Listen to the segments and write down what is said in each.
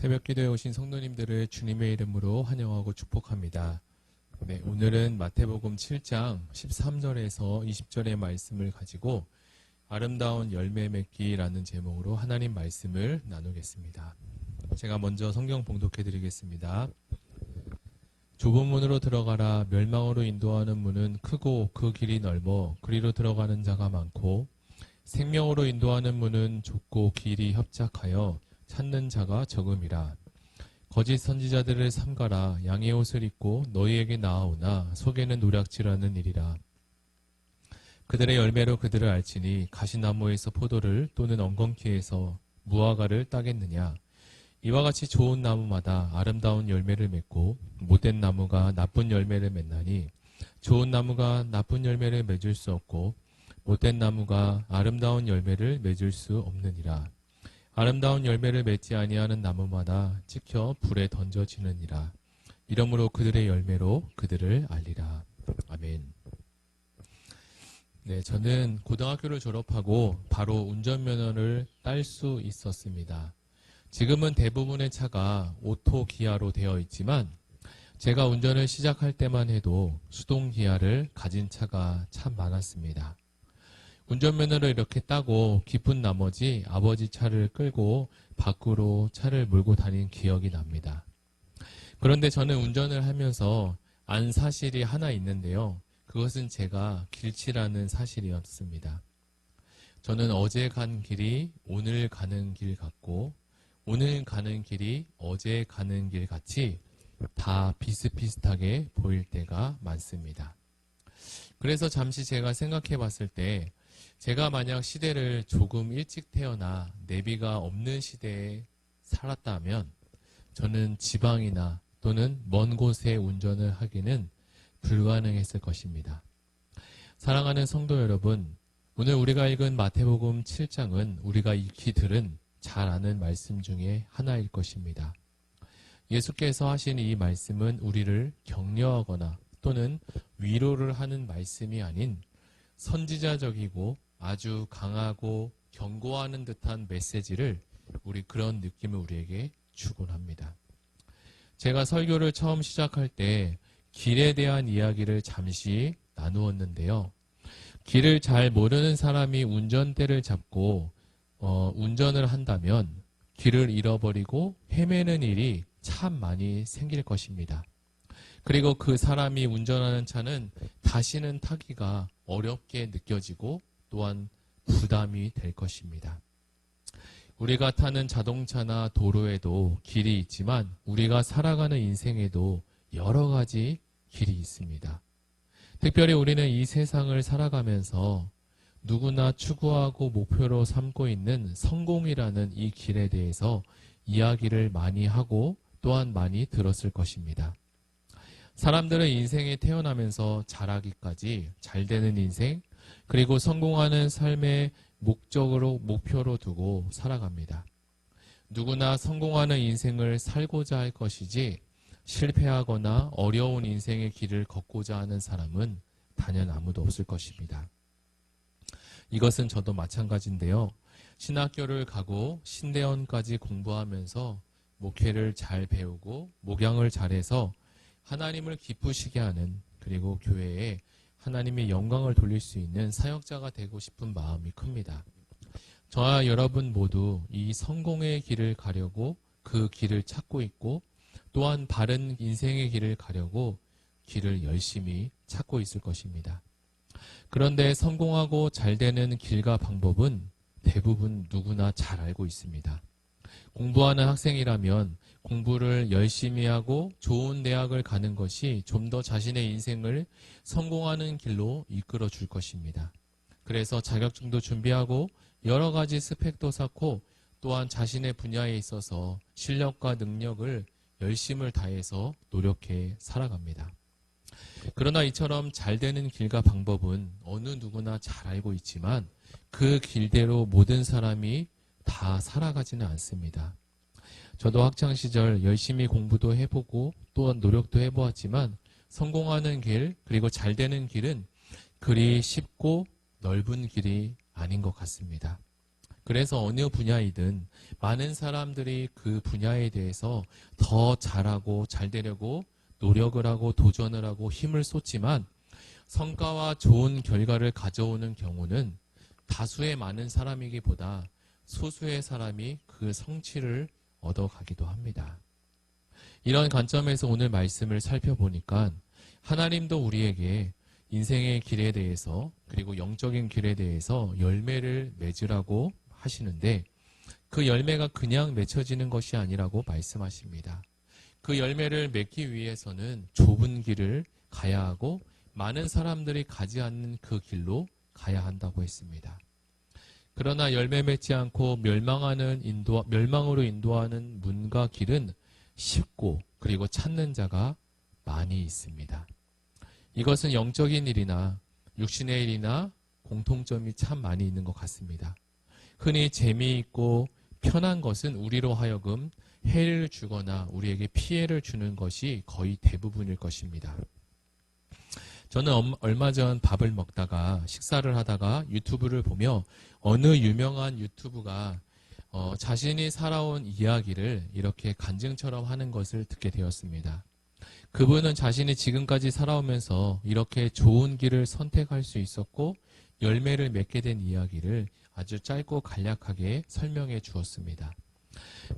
새벽 기도에 오신 성도님들을 주님의 이름으로 환영하고 축복합니다. 네, 오늘은 마태복음 7장 13절에서 20절의 말씀을 가지고 아름다운 열매 맺기라는 제목으로 하나님 말씀을 나누겠습니다. 제가 먼저 성경 봉독해 드리겠습니다. 좁은 문으로 들어가라. 멸망으로 인도하는 문은 크고 그 길이 넓어 그리로 들어가는 자가 많고, 생명으로 인도하는 문은 좁고 길이 협착하여 찾는 자가 적음이라. 거짓 선지자들을 삼가라. 양의 옷을 입고 너희에게 나아오나 속에는 노략질하는 일이라. 그들의 열매로 그들을 알지니 가시나무에서 포도를 또는 엉겅퀴에서 무화과를 따겠느냐. 이와 같이 좋은 나무마다 아름다운 열매를 맺고 못된 나무가 나쁜 열매를 맺나니, 좋은 나무가 나쁜 열매를 맺을 수 없고 못된 나무가 아름다운 열매를 맺을 수 없느니라. 아름다운 열매를 맺지 아니하는 나무마다 찍혀 불에 던져지느니라. 이러므로 그들의 열매로 그들을 알리라. 아멘. 네, 저는 고등학교를 졸업하고 바로 운전면허를 딸 수 있었습니다. 지금은 대부분의 차가 오토 기아로 되어 있지만 제가 운전을 시작할 때만 해도 수동 기아를 가진 차가 참 많았습니다. 운전면허를 이렇게 따고 기쁜 나머지 아버지 차를 끌고 밖으로 차를 몰고 다닌 기억이 납니다. 그런데 저는 운전을 하면서 안 사실이 하나 있는데요. 그것은 제가 길치라는 사실이었습니다. 저는 어제 간 길이 오늘 가는 길 같고, 오늘 가는 길이 어제 가는 길 같이 다 비슷비슷하게 보일 때가 많습니다. 그래서 잠시 제가 생각해 봤을 때, 제가 만약 시대를 조금 일찍 태어나 내비가 없는 시대에 살았다면 저는 지방이나 또는 먼 곳에 운전을 하기는 불가능했을 것입니다. 사랑하는 성도 여러분, 오늘 우리가 읽은 마태복음 7장은 우리가 익히 들은 잘 아는 말씀 중에 하나일 것입니다. 예수께서 하신 이 말씀은 우리를 격려하거나 또는 위로를 하는 말씀이 아닌 선지자적이고 아주 강하고 경고하는 듯한 메시지를 그런 느낌을 우리에게 주곤 합니다. 제가 설교를 처음 시작할 때 길에 대한 이야기를 잠시 나누었는데요. 길을 잘 모르는 사람이 운전대를 잡고 운전을 한다면 길을 잃어버리고 헤매는 일이 참 많이 생길 것입니다. 그리고 그 사람이 운전하는 차는 다시는 타기가 어렵게 느껴지고 또한 부담이 될 것입니다. 우리가 타는 자동차나 도로에도 길이 있지만 우리가 살아가는 인생에도 여러 가지 길이 있습니다. 특별히 우리는 이 세상을 살아가면서 누구나 추구하고 목표로 삼고 있는 성공이라는 이 길에 대해서 이야기를 많이 하고 또한 많이 들었을 것입니다. 사람들은 인생에 태어나면서 잘하기까지 잘 되는 인생, 그리고 성공하는 삶의 목표로 두고 살아갑니다. 누구나 성공하는 인생을 살고자 할 것이지 실패하거나 어려운 인생의 길을 걷고자 하는 사람은 단연 아무도 없을 것입니다. 이것은 저도 마찬가지인데요. 신학교를 가고 신대원까지 공부하면서 목회를 잘 배우고 목양을 잘해서 하나님을 기쁘시게 하는, 그리고 교회에 하나님의 영광을 돌릴 수 있는 사역자가 되고 싶은 마음이 큽니다. 저와 여러분 모두 이 성공의 길을 가려고 그 길을 찾고 있고, 또한 바른 인생의 길을 가려고 길을 열심히 찾고 있을 것입니다. 그런데 성공하고 잘 되는 길과 방법은 대부분 누구나 잘 알고 있습니다. 공부하는 학생이라면 공부를 열심히 하고 좋은 대학을 가는 것이 좀 더 자신의 인생을 성공하는 길로 이끌어 줄 것입니다. 그래서 자격증도 준비하고 여러 가지 스펙도 쌓고 또한 자신의 분야에 있어서 실력과 능력을 열심을 다해서 노력해 살아갑니다. 그러나 이처럼 잘 되는 길과 방법은 어느 누구나 잘 알고 있지만 그 길대로 모든 사람이 다 살아가지는 않습니다. 저도 학창시절 열심히 공부도 해보고 또한 노력도 해보았지만 성공하는 길, 그리고 잘 되는 길은 그리 쉽고 넓은 길이 아닌 것 같습니다. 그래서 어느 분야이든 많은 사람들이 그 분야에 대해서 더 잘하고 잘 되려고 노력을 하고 도전을 하고 힘을 쏟지만 성과와 좋은 결과를 가져오는 경우는 다수의 많은 사람이기보다 소수의 사람이 그 성취를 얻어가기도 합니다. 이런 관점에서 오늘 말씀을 살펴보니까 하나님도 우리에게 인생의 길에 대해서 그리고 영적인 길에 대해서 열매를 맺으라고 하시는데 그 열매가 그냥 맺혀지는 것이 아니라고 말씀하십니다. 그 열매를 맺기 위해서는 좁은 길을 가야 하고 많은 사람들이 가지 않는 그 길로 가야 한다고 했습니다. 그러나 열매 맺지 않고 멸망으로 인도하는 문과 길은 쉽고 그리고 찾는 자가 많이 있습니다. 이것은 영적인 일이나 육신의 일이나 공통점이 참 많이 있는 것 같습니다. 흔히 재미있고 편한 것은 우리로 하여금 해를 주거나 우리에게 피해를 주는 것이 거의 대부분일 것입니다. 저는 얼마 전 밥을 먹다가 식사를 하다가 유튜브를 보며 어느 유명한 유튜브가 자신이 살아온 이야기를 이렇게 간증처럼 하는 것을 듣게 되었습니다. 그분은 자신이 지금까지 살아오면서 이렇게 좋은 길을 선택할 수 있었고 열매를 맺게 된 이야기를 아주 짧고 간략하게 설명해 주었습니다.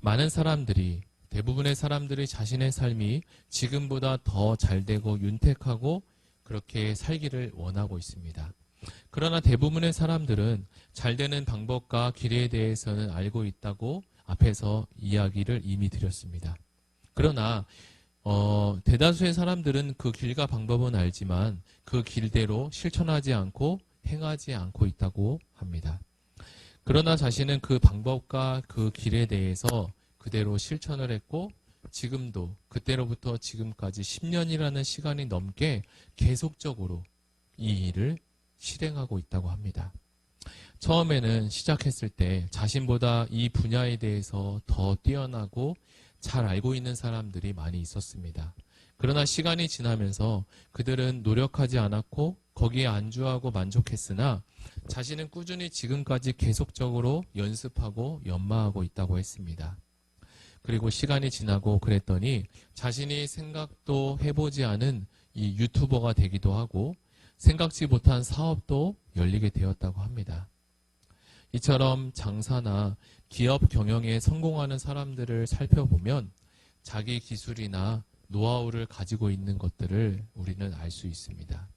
많은 사람들이, 대부분의 사람들이 자신의 삶이 지금보다 더 잘되고 윤택하고 그렇게 살기를 원하고 있습니다. 그러나 대부분의 사람들은 잘되는 방법과 길에 대해서는 알고 있다고 앞에서 이야기를 이미 드렸습니다. 그러나 대다수의 사람들은 그 길과 방법은 알지만 그 길대로 실천하지 않고 행하지 않고 있다고 합니다. 그러나 자신은 그 방법과 그 길에 대해서 그대로 실천을 했고 지금도 그때로부터 지금까지 10년이라는 시간이 넘게 계속적으로 이 일을 실행하고 있다고 합니다. 처음에는 시작했을 때 자신보다 이 분야에 대해서 더 뛰어나고 잘 알고 있는 사람들이 많이 있었습니다. 그러나 시간이 지나면서 그들은 노력하지 않았고 거기에 안주하고 만족했으나 자신은 꾸준히 지금까지 계속적으로 연습하고 연마하고 있다고 했습니다. 그리고 시간이 지나고 그랬더니 자신이 생각도 해보지 않은 이 유튜버가 되기도 하고 생각지 못한 사업도 열리게 되었다고 합니다. 이처럼 장사나 기업 경영에 성공하는 사람들을 살펴보면 자기 기술이나 노하우를 가지고 있는 것들을 우리는 알 수 있습니다.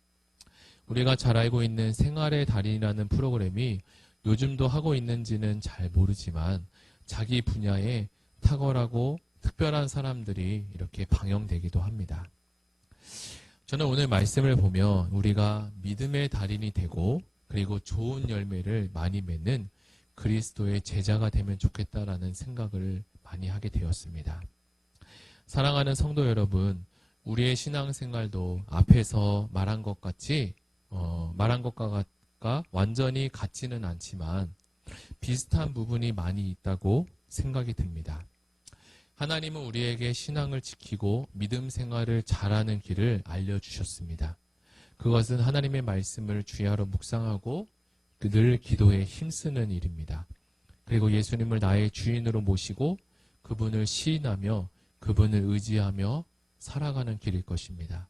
우리가 잘 알고 있는 생활의 달인이라는 프로그램이 요즘도 하고 있는지는 잘 모르지만 자기 분야에 탁월하고 특별한 사람들이 이렇게 방영되기도 합니다. 저는 오늘 말씀을 보면 우리가 믿음의 달인이 되고 그리고 좋은 열매를 많이 맺는 그리스도의 제자가 되면 좋겠다라는 생각을 많이 하게 되었습니다. 사랑하는 성도 여러분, 우리의 신앙생활도 앞에서 말한 것과 완전히 같지는 않지만 비슷한 부분이 많이 있다고 생각이 듭니다. 하나님은 우리에게 신앙을 지키고 믿음 생활을 잘하는 길을 알려주셨습니다. 그것은 하나님의 말씀을 주야로 묵상하고 늘 기도에 힘쓰는 일입니다. 그리고 예수님을 나의 주인으로 모시고 그분을 시인하며 그분을 의지하며 살아가는 길일 것입니다.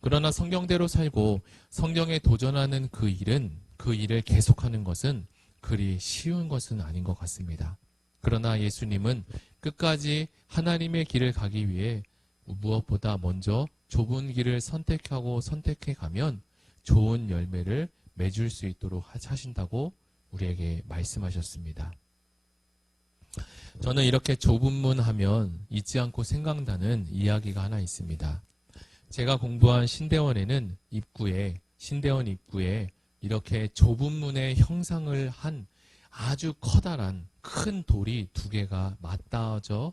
그러나 성경대로 살고 성경에 도전하는 그 일을 계속하는 것은 그리 쉬운 것은 아닌 것 같습니다. 그러나 예수님은 끝까지 하나님의 길을 가기 위해 무엇보다 먼저 좁은 길을 선택해 가면 좋은 열매를 맺을 수 있도록 하신다고 우리에게 말씀하셨습니다. 저는 이렇게 좁은 문 하면 잊지 않고 생각나는 이야기가 하나 있습니다. 제가 공부한 신대원에는 신대원 입구에 이렇게 좁은 문의 형상을 한 아주 커다란 큰 돌이 두 개가 맞닿아져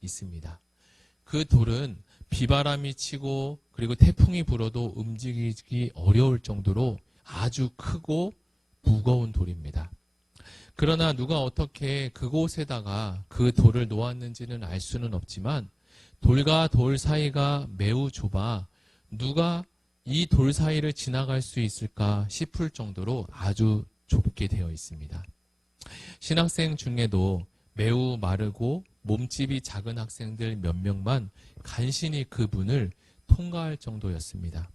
있습니다. 그 돌은 비바람이 치고 그리고 태풍이 불어도 움직이기 어려울 정도로 아주 크고 무거운 돌입니다. 그러나 누가 어떻게 그곳에다가 그 돌을 놓았는지는 알 수는 없지만 돌과 돌 사이가 매우 좁아 누가 이 돌 사이를 지나갈 수 있을까 싶을 정도로 아주 좁게 되어 있습니다. 신학생 중에도 매우 마르고 몸집이 작은 학생들 몇 명만 간신히 그분을 통과할 정도였습니다.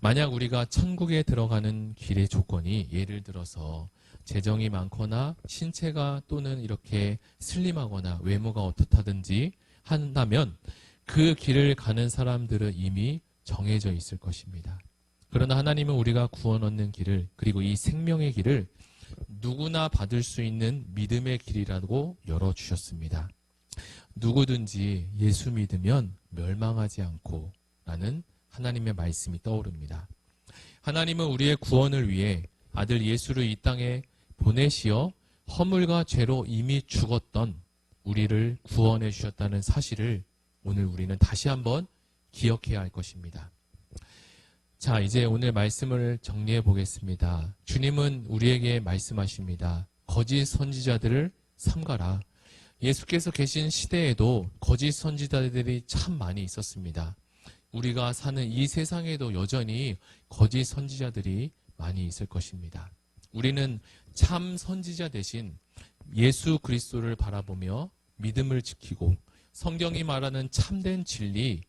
만약 우리가 천국에 들어가는 길의 조건이 예를 들어서 재정이 많거나 신체가 또는 이렇게 슬림하거나 외모가 어떻다든지 한다면 그 길을 가는 사람들은 이미 정해져 있을 것입니다. 그러나 하나님은 우리가 구원 얻는 길을, 그리고 이 생명의 길을 누구나 받을 수 있는 믿음의 길이라고 열어주셨습니다. 누구든지 예수 믿으면 멸망하지 않고 라는 하나님의 말씀이 떠오릅니다. 하나님은 우리의 구원을 위해 아들 예수를 이 땅에 보내시어 허물과 죄로 이미 죽었던 우리를 구원해 주셨다는 사실을 오늘 우리는 다시 한번 기억해야 할 것입니다. 자, 이제 오늘 말씀을 정리해 보겠습니다. 주님은 우리에게 말씀하십니다. 거짓 선지자들을 삼가라. 예수께서 계신 시대에도 거짓 선지자들이 참 많이 있었습니다. 우리가 사는 이 세상에도 여전히 거짓 선지자들이 많이 있을 것입니다. 우리는 참 선지자 대신 예수 그리스도를 바라보며 믿음을 지키고 성경이 말하는 참된 진리,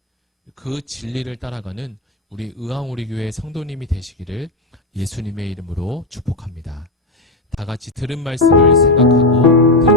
그 진리를 따라가는 우리 의왕우리교회 성도님이 되시기를 예수님의 이름으로 축복합니다. 다 같이 들은 말씀을 생각하고